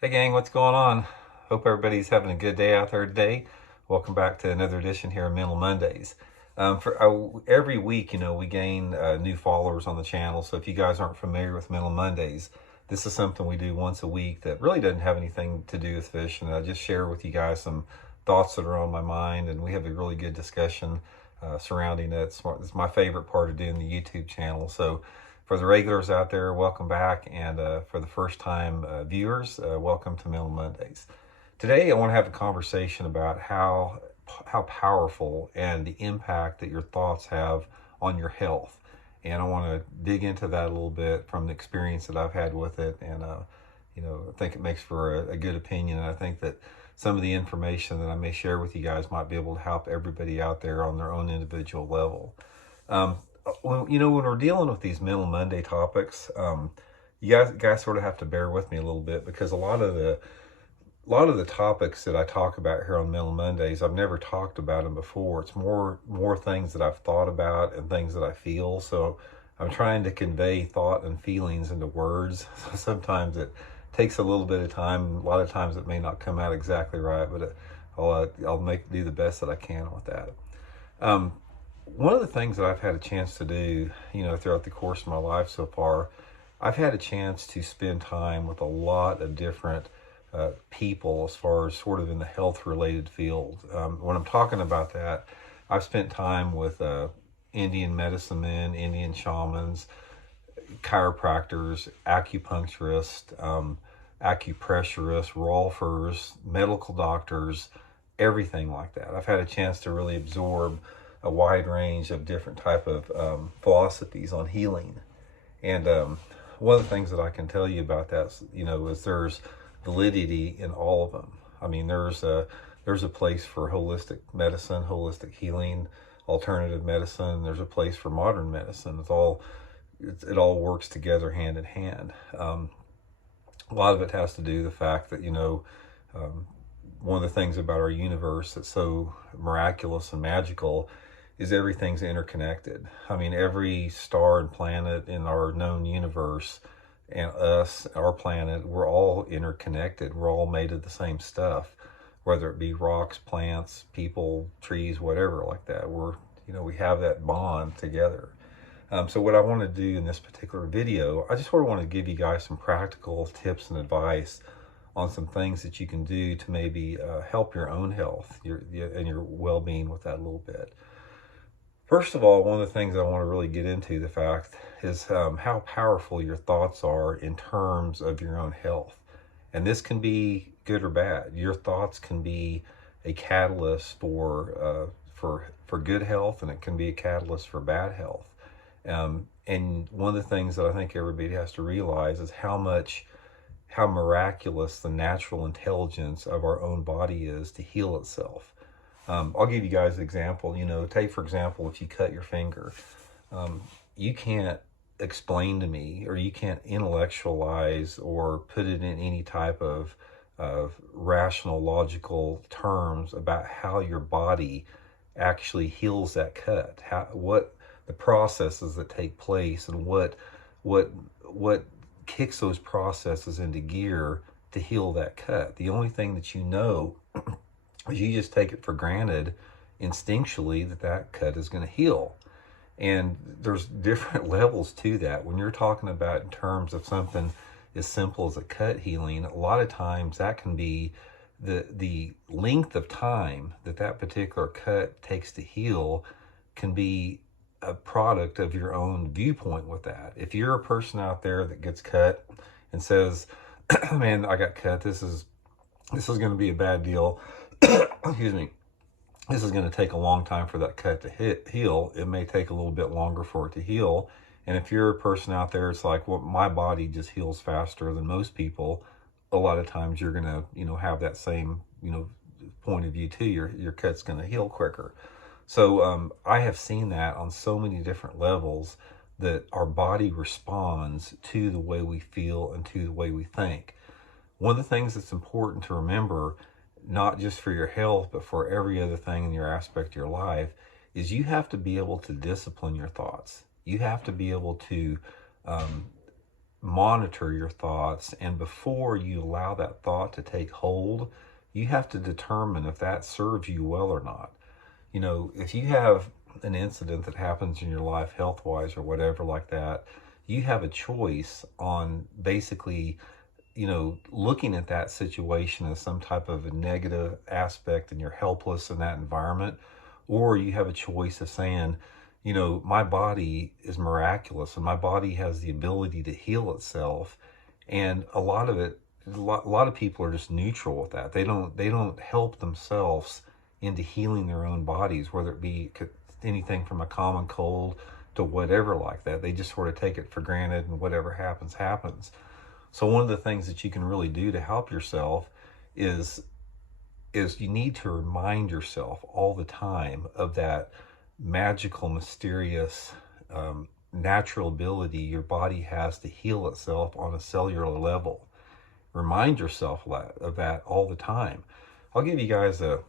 Hey gang, what's going on? Hope everybody's having a good day out there today. Welcome back to another edition here of Mental Mondays. Every week, we gain new followers on the channel. So if you guys aren't familiar with Mental Mondays, this is something we do once a week that really doesn't have anything to do with fishing. I just share with you guys some thoughts that are on my mind, and we have a really good discussion surrounding it. It's my favorite part of doing the YouTube channel. So for the regulars out there, welcome back. And for the first time viewers, welcome to Mental Mondays. Today, I want to have a conversation about how powerful and the impact that your thoughts have on your health. And I want to dig into that a little bit from the experience that I've had with it. And, I think it makes for a good opinion. And I think that some of the information that I may share with you guys might be able to help everybody out there on their own individual level. Um, when we're dealing with these Mental Monday topics, you guys sort of have to bear with me a little bit because a lot of the topics that I talk about here on Mental Mondays, I've never talked about them before. It's more things that I've thought about and things that I feel. So I'm trying to convey thought and feelings into words. So sometimes it takes a little bit of time. A lot of times it may not come out exactly right, but I'll do the best that I can with that. Um, One of the things that I've had a chance to do, throughout the course of my life so far, I've had a chance to spend time with a lot of different people as far as sort of in the health related field. When I'm talking about that, I've spent time with Indian medicine men, Indian shamans, chiropractors, acupuncturists, acupressurists, rolfers, medical doctors, everything like that. I've had a chance to really absorb a wide range of different type of philosophies on healing. And one of the things that I can tell you about that, is there's validity in all of them. I mean, there's a place for holistic medicine, holistic healing, alternative medicine. There's a place for modern medicine. It all works together hand in hand. A lot of it has to do with the fact that one of the things about our universe that's so miraculous and magical is everything's interconnected. I mean, every star and planet in our known universe and us, our planet, we're all interconnected. We're all made of the same stuff, whether it be rocks, plants, people, trees, whatever like that. We have that bond together. So what I want to do in this particular video, I just sort of want to give you guys some practical tips and advice on some things that you can do to maybe help your own health and your well-being with that a little bit. First of all, one of the things I want to really get into the fact is how powerful your thoughts are in terms of your own health. And this can be good or bad. Your thoughts can be a catalyst for good health, and it can be a catalyst for bad health. And one of the things that I think everybody has to realize is how miraculous the natural intelligence of our own body is to heal itself. I'll give you guys an example. Take for example, if you cut your finger, you can't explain to me, or you can't intellectualize or put it in any type of rational, logical terms about how your body actually heals that cut. What the processes that take place, and what kicks those processes into gear to heal that cut. The only thing that you know is you just take it for granted instinctually that cut is going to heal. And there's different levels to that. When you're talking about in terms of something as simple as a cut healing, a lot of times that can be the length of time that particular cut takes to heal can be a product of your own viewpoint with that. If you're a person out there that gets cut and says, man, I got cut, this is going to be a bad deal. Excuse me. This is going to take a long time for that cut to heal. It may take a little bit longer for it to heal. And if you're a person out there, it's like, well, my body just heals faster than most people. A lot of times you're going to, have that same, point of view too. Your cut's going to heal quicker. So I have seen that on so many different levels, that our body responds to the way we feel and to the way we think. One of the things that's important to remember, not just for your health, but for every other thing in your aspect of your life, is you have to be able to discipline your thoughts. You have to be able to monitor your thoughts, and before you allow that thought to take hold, you have to determine if that serves you well or not. You know, if you have an incident that happens in your life, health wise or whatever like that, you have a choice on basically, you know, looking at that situation as some type of a negative aspect and you're helpless in that environment, or you have a choice of saying, you know, my body is miraculous and my body has the ability to heal itself. And a lot of it, a lot of people are just neutral with that. They don't help themselves into healing their own bodies, whether it be anything from a common cold to whatever like that. They just sort of take it for granted, and whatever happens, happens. So one of the things that you can really do to help yourself is you need to remind yourself all the time of that magical, mysterious, natural ability your body has to heal itself on a cellular level. Remind yourself of that all the time. I'll give you guys a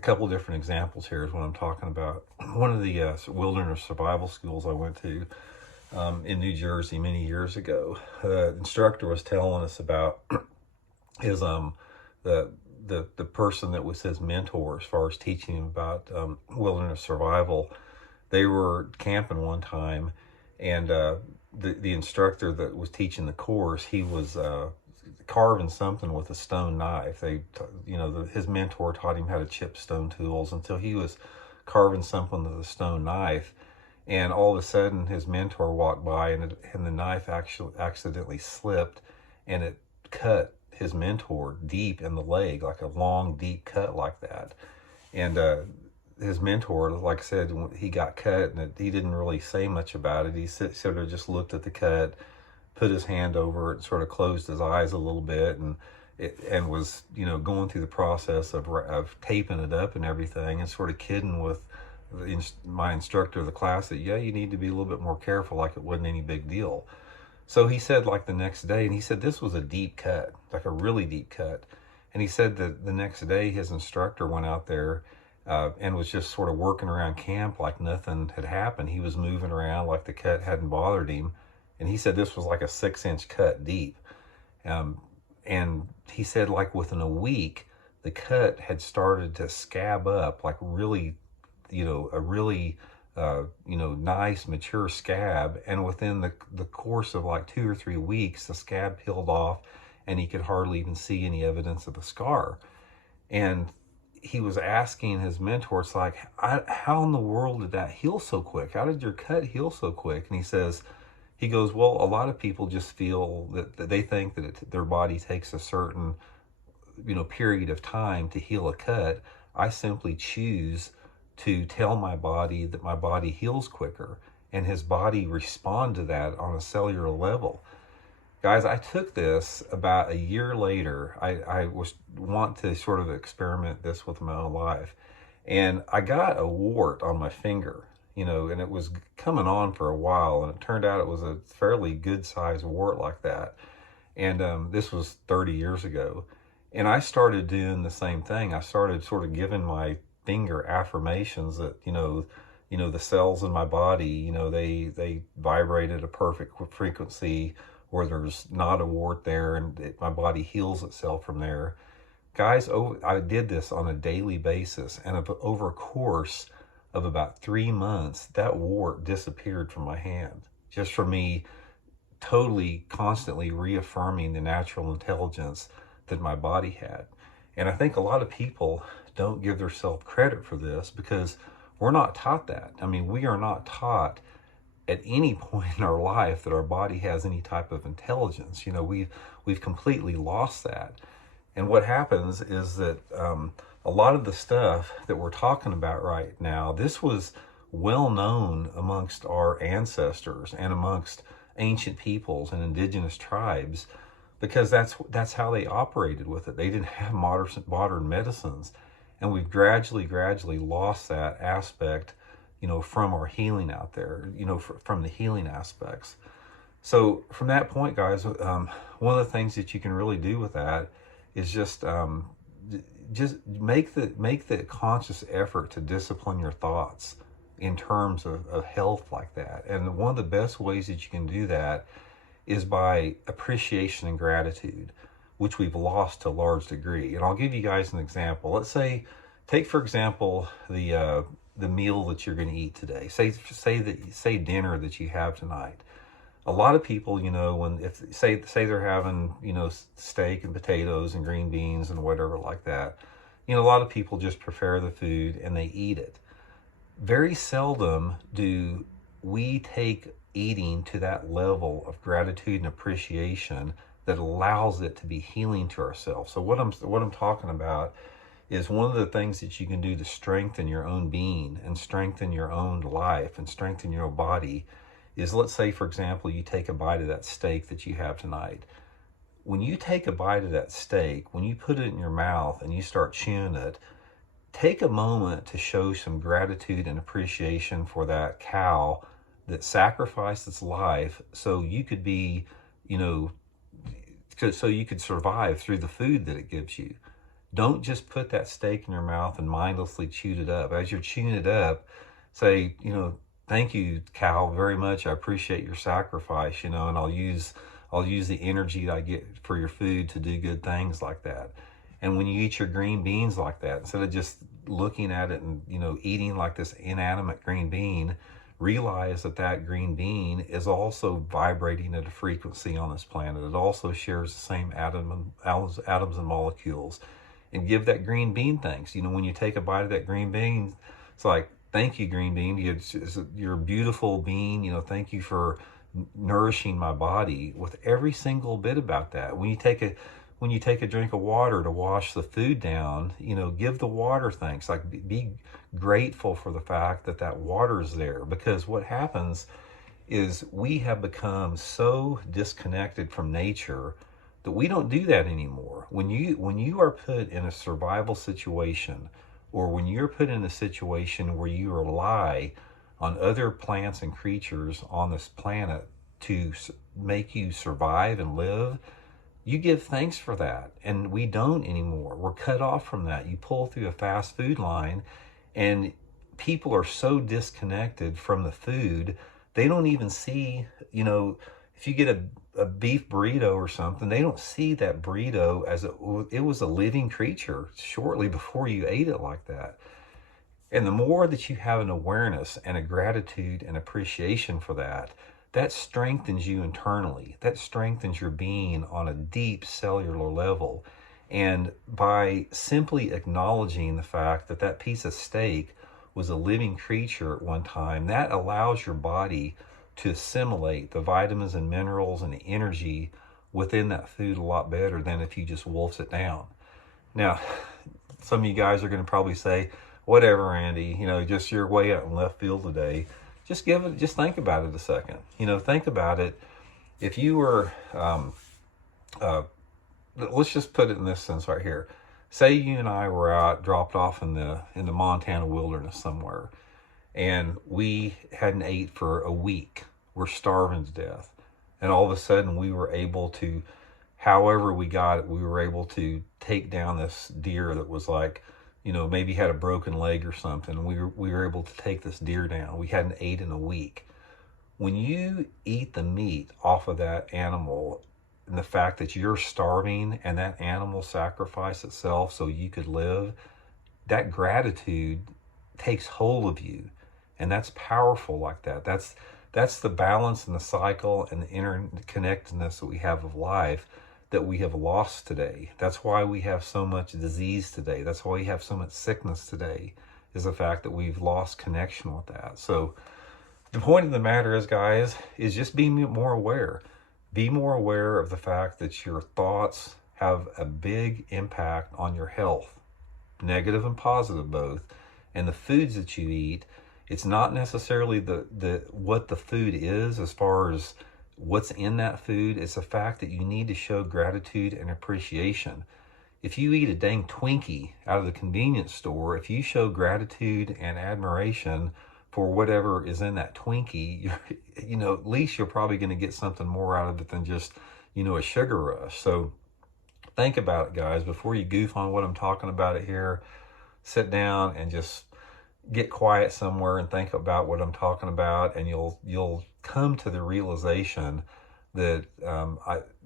couple different examples here is what I'm talking about. One of the wilderness survival schools I went to in New Jersey many years ago, the instructor was telling us about his the person that was his mentor as far as teaching him about wilderness survival. They were camping one time, and the instructor that was teaching the course, he was carving something with a stone knife. His mentor taught him how to chip stone tools until he was carving something with a stone knife, and all of a sudden his mentor walked by, and the knife actually accidentally slipped, and it cut his mentor deep in the leg, like a long, deep cut like that. And his mentor, like I said, when he got cut, and he didn't really say much about it. He sort of just looked at the cut, put his hand over it, sort of closed his eyes a little bit, and was, you know, going through the process of taping it up and everything, and sort of kidding with my instructor of the class that, yeah, you need to be a little bit more careful, like it wasn't any big deal. So he said, like the next day, and he said this was a deep cut, like a really deep cut. And he said that the next day his instructor went out there and was just sort of working around camp like nothing had happened. He was moving around like the cut hadn't bothered him. And he said this was like a 6-inch cut deep. And he said, like within a week, the cut had started to scab up, like really, you know, a really nice mature scab, and within the course of like 2 or 3 weeks, the scab peeled off, and he could hardly even see any evidence of the scar. And he was asking his mentor, it's like, how in the world did that heal so quick? How did your cut heal so quick? And he goes, well, a lot of people just feel that they think that their body takes a certain, you know, period of time to heal a cut. I simply choose to tell my body that my body heals quicker, and his body respond to that on a cellular level. Guys, I took this about a year later. I want to sort of experiment this with my own life, and I got a wart on my finger, you know, and it was coming on for a while, and it turned out it was a fairly good sized wart like that. And this was 30 years ago, and I started doing the same thing. I started sort of giving my finger affirmations that, you know, the cells in my body, you know, they vibrate at a perfect frequency where there's not a wart there, and my body heals itself from there. Guys, I did this on a daily basis, and over a course of about 3 months, that wart disappeared from my hand, just from me totally constantly reaffirming the natural intelligence that my body had. And I think a lot of people don't give themselves credit for this, because we're not taught that. I mean, we are not taught at any point in our life that our body has any type of intelligence. You know, we've completely lost that. And what happens is that a lot of the stuff that we're talking about right now, this was well known amongst our ancestors and amongst ancient peoples and indigenous tribes, because that's how they operated with it. They didn't have modern medicines, and we've gradually lost that aspect, you know, from our healing out there, you know, from the healing aspects. So from that point, guys, one of the things that you can really do with that is just make the conscious effort to discipline your thoughts in terms of health like that. And one of the best ways that you can do that is by appreciation and gratitude, which we've lost to a large degree. And I'll give you guys an example. Let's say, take for example the meal that you're going to eat today. Say dinner that you have tonight. A lot of people, when if say they're having, steak and potatoes and green beans and whatever like that, a lot of people just prepare the food and they eat it. Very seldom do we take eating to that level of gratitude and appreciation that allows it to be healing to ourselves. So what I'm talking about is one of the things that you can do to strengthen your own being and strengthen your own life and strengthen your body is, let's say, for example, you take a bite of that steak that you have tonight. When you take a bite of that steak, when you put it in your mouth and you start chewing it, take a moment to show some gratitude and appreciation for that cow that sacrificed its life so you could be, so you could survive through the food that it gives you. Don't just put that steak in your mouth and mindlessly chew it up. As you're chewing it up, say, thank you, cow, very much. I appreciate your sacrifice, and I'll use the energy that I get for your food to do good things like that. And when you eat your green beans like that, instead of just looking at it and, eating like this inanimate green bean, realize that green bean is also vibrating at a frequency on this planet. It also shares the same atoms and molecules. And give that green bean thanks. When you take a bite of that green bean, it's like, thank you, green bean. You're a beautiful bean. Thank you for nourishing my body with every single bit about that. When you take a drink of water to wash the food down, give the water thanks. Like, be grateful for the fact that water is there. Because what happens is we have become so disconnected from nature that we don't do that anymore. When you are put in a survival situation, or when you're put in a situation where you rely on other plants and creatures on this planet to make you survive and live, you give thanks for that. And we don't anymore. We're cut off from that. You pull through a fast food line and people are so disconnected from the food, they don't even see, if you get a beef burrito or something, they don't see that burrito as it was a living creature shortly before you ate it like that. And the more that you have an awareness and a gratitude and appreciation for that, that strengthens you internally. That strengthens your being on a deep cellular level. And by simply acknowledging the fact that piece of steak was a living creature at one time, that allows your body to assimilate the vitamins and minerals and the energy within that food a lot better than if you just wolfs it down. Now, some of you guys are going to probably say, whatever, Andy, just you're way out in left field today. Just think about it a second. Think about it. If you were, let's just put it in this sense right here. Say you and I were out, dropped off in the Montana wilderness somewhere, and we hadn't ate for a week. We're starving to death. And all of a sudden we were able to, however we got it, we were able to take down this deer that was like, maybe had a broken leg or something. We were able to take this deer down. We hadn't ate in a week. When you eat the meat off of that animal, and the fact that you're starving and that animal sacrificed itself so you could live, that gratitude takes hold of you. And that's powerful like that. That's the balance and the cycle and the interconnectedness that we have of life that we have lost today. That's why we have so much disease today. That's why we have so much sickness today, is the fact that we've lost connection with that. So the point of the matter is, guys, is just be more aware. Be more aware of the fact that your thoughts have a big impact on your health, negative and positive both. And the foods that you eat, it's not necessarily the what the food is as far as what's in that food. It's the fact that you need to show gratitude and appreciation. If you eat a dang Twinkie out of the convenience store, if you show gratitude and admiration for whatever is in that Twinkie, at least you're probably going to get something more out of it than just, a sugar rush. So think about it, guys, before you goof on what I'm talking about it here. Sit down and just get quiet somewhere and think about what I'm talking about, and you'll come to the realization that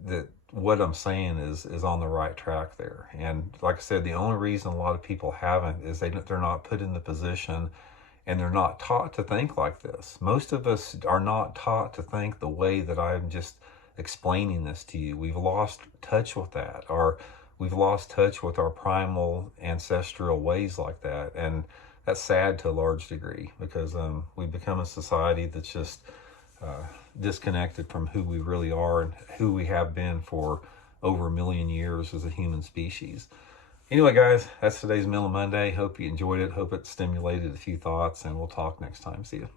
that what I'm saying is on the right track there. And like I said, the only reason a lot of people haven't is they're not put in the position, and they're not taught to think like this. Most of us are not taught to think the way that I'm just explaining this to you. We've lost touch with that, or we've lost touch with our primal ancestral ways like that. And that's sad to a large degree, because we've become a society that's just disconnected from who we really are and who we have been for over 1,000,000 years as a human species. Anyway, guys, that's today's Mellow Monday. Hope you enjoyed it. Hope it stimulated a few thoughts, and we'll talk next time. See you.